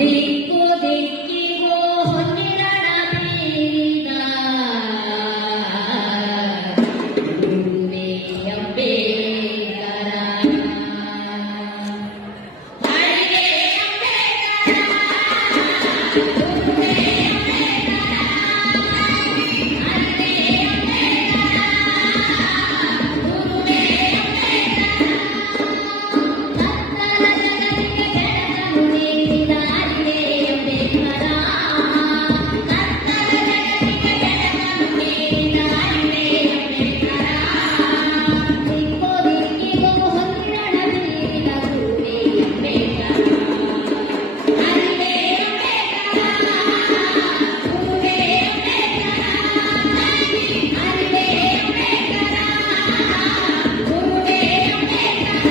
ದಿಕ್ಕು ದಿಕ್ಕಿಗೂ ಹೊನ್ನಿರಣ ಬೀರಿದ ಗುರುವೇ ಅಂಬೇಡ್ಕರ. ಅಡಿಗೆ ಅಂಬೇಡ್ಕರ, ಗುರುವೇ ಅಂಬೇಡ್ಕರ, ಅಡಿಗೆ ಅಂಬೇಡ್ಕರ, ಗುರುವೇ ಅಂಬೇಡ್ಕರ. ಕತ್ತಲ ಜಗತ್ತಿಗೆ ಬೆಳಕನ್ನು ನೀಡಿದ ಅಡಿಗೆ ಅಂಬೇಡ್ಕರ. ಕತ್ತಲ ಜಗತ್ತಿಗೆ ಬೆಳಕನ್ನು ನೀಡಿದ ಅಡಿಗೆ ಅಂಬೇಡ್ಕರ. ದಿಕ್ಕು ದಿಕ್ಕಿಗೂ ಹೊನ್ನಿರಣ ಬೀರಿದ ಗುರುವೇ ಅಂಬೇಡ್ಕರ. ಅಡಿಗೆ ಅಂಬೇಡ್ಕರ, ಗುರುವೇ ಅಂಬೇಡ್ಕರ, ಅಡಿಗೆ ಅಂಬೇಡ್ಕರ, ಗುರುವೇ ಅಂಬೇಡ್ಕರ.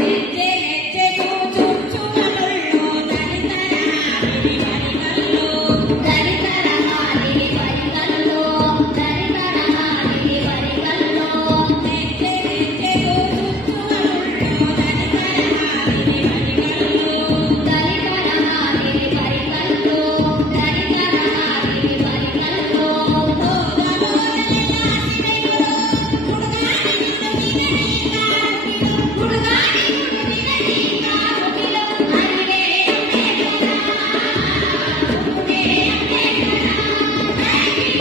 ಹೆಜ್ಜೆ ಹೆಜ್ಜೆಗೂ ಚುಚ್ಚುಮಡುಳ್ಳೋ ದಲಿತರ ಹಾದಿಗೆ ಬರಿಗಲ್ಲು. ದಲಿತರ ಹಾದಿಗೆ ಬರಿಗಲ್ಲು, ದಲಿತರ ಹಾದಿಗೆ ಬರಿಗಲ್ಲು. ಹೆಜ್ಜೆ ಹೆಜ್ಜೆಗೂ ಚುಚ್ಚುಮಡುಳ್ಳೋ ದಲಿತರ ಹಾದಿಗೆ ಬರಿಗಲ್ಲು. ದಲಿತರ ಹಾದಿಗೆ ಬರಿಗಲ್ಲು, ದಲಿತರ ಹಾದಿಗೆ ಬರಿಗಲ್ಲು. ಹೋದ ಹೋದಲೆಲ್ಲ ಹಸಿವೆಗಳು, ಹುಡುಗಾಡಿ ಬಿದ್ದು ನಿನಗೆ ಕಾಡುತ್ತಿರು, ಹುಡುಗಾಡಿ ಬಿದ್ದು ನಿನಗೆ ಕಾಡುತ್ತಿರು. ಅಡಿಗೆ ಅಂಬೇಡ್ಕರ, ಗುರುವೇ ಅಂಬೇಡ್ಕರ, ಅಡಿಗೆ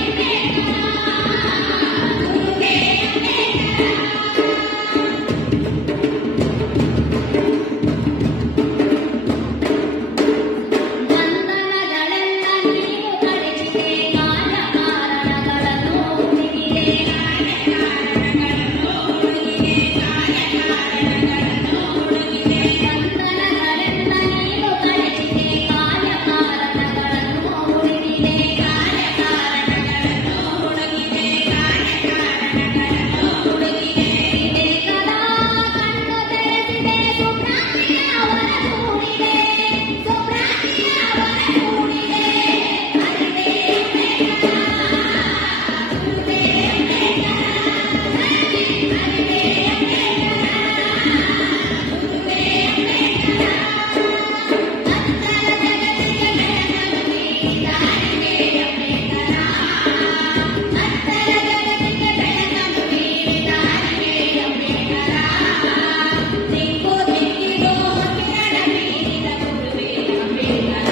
ಅಂಬೇಡ್ಕರ, ಗುರುವೇ ಅಂಬೇಡ್ಕರ. ಬಂಧನಗಳೆಲ್ಲ ನೀವು ಕಳೆದಿದೆ, ಕಾರ್ಯಕಾರಣಗಳನ್ನು ಹುಡುಕಿದೆ, ಕಾರ್ಯಕಾರಣಗಳನ್ನು ಹುಡುಕಿದೆ, ಕಾರ್ಯಕಾರಣಗಳನ್ನು ಹುಡುಕಿದೆ. ಬಂಧನಗಳೆಲ್ಲ ನೀವು ಕಳೆದಿದೆ, ಕಾರ್ಯಕಾರಣಗಳನ್ನು ಹುಡುಕಿದೆ, ಕಾರ್ಯಕಾರಣಗಳನ್ನು ಹುಡುಕಿದೆ, ಕಾರ್ಯಕಾರಣಗಳನ್ನು ಹುಡುಕಿದೆ. ವಿವೇಕದ ಕಣ್ಣು ತೆರೆಸಿದೆ, ಸುಭ್ರಾಂತಿಯ ಅವರ ಕೂಡಿದೆ, ಸುಭ್ರಾಂತಿಯ ಅವರ ಕೂಡಿದೆ. ಅಡಿಗೆ ಅಂಬೇಡ್ಕರ, ಗುರುವೇ ಅಂಬೇಡ್ಕರ, ಅಡಿಗೆ ಅಂಬೇಡ್ಕರ, ಗುರುವೇ ಅಂಬೇಡ್ಕರ. ಕತ್ತಲ ಜಗತ್ತಿಗೆ ಬೆಳಕನ್ನು ನೀಡಿದ ಅಡಿಗೆ ಅಂಬೇಡ್ಕರ. ಕತ್ತಲ ಜಗತ್ತಿಗೆ ಬೆಳಕನ್ನು ನೀಡಿದ ಅಡಿಗೆ ಅಂಬೇಡ್ಕರ. ದಿಕ್ಕು ದಿಕ್ಕಿಗೂ ಹೊನ್ನಿರಣ ಬೀರಿದ ಗುರುವೇ ಅಂಬೇಡ್ಕರ.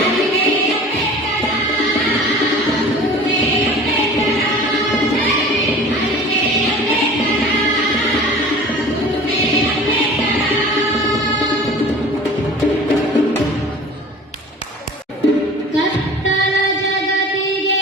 ಅಡಿಗೆ ಅಂಬೇಡ್ಕರ, ಗುರುವೇ ಅಂಬೇಡ್ಕರ, ಅಡಿಗೆ ಅಂಬೇಡ್ಕರ, ಗುರುವೇ ಅಂಬೇಡ್ಕರ. ಕತ್ತಲ ಜಗತ್ತಿಗೆ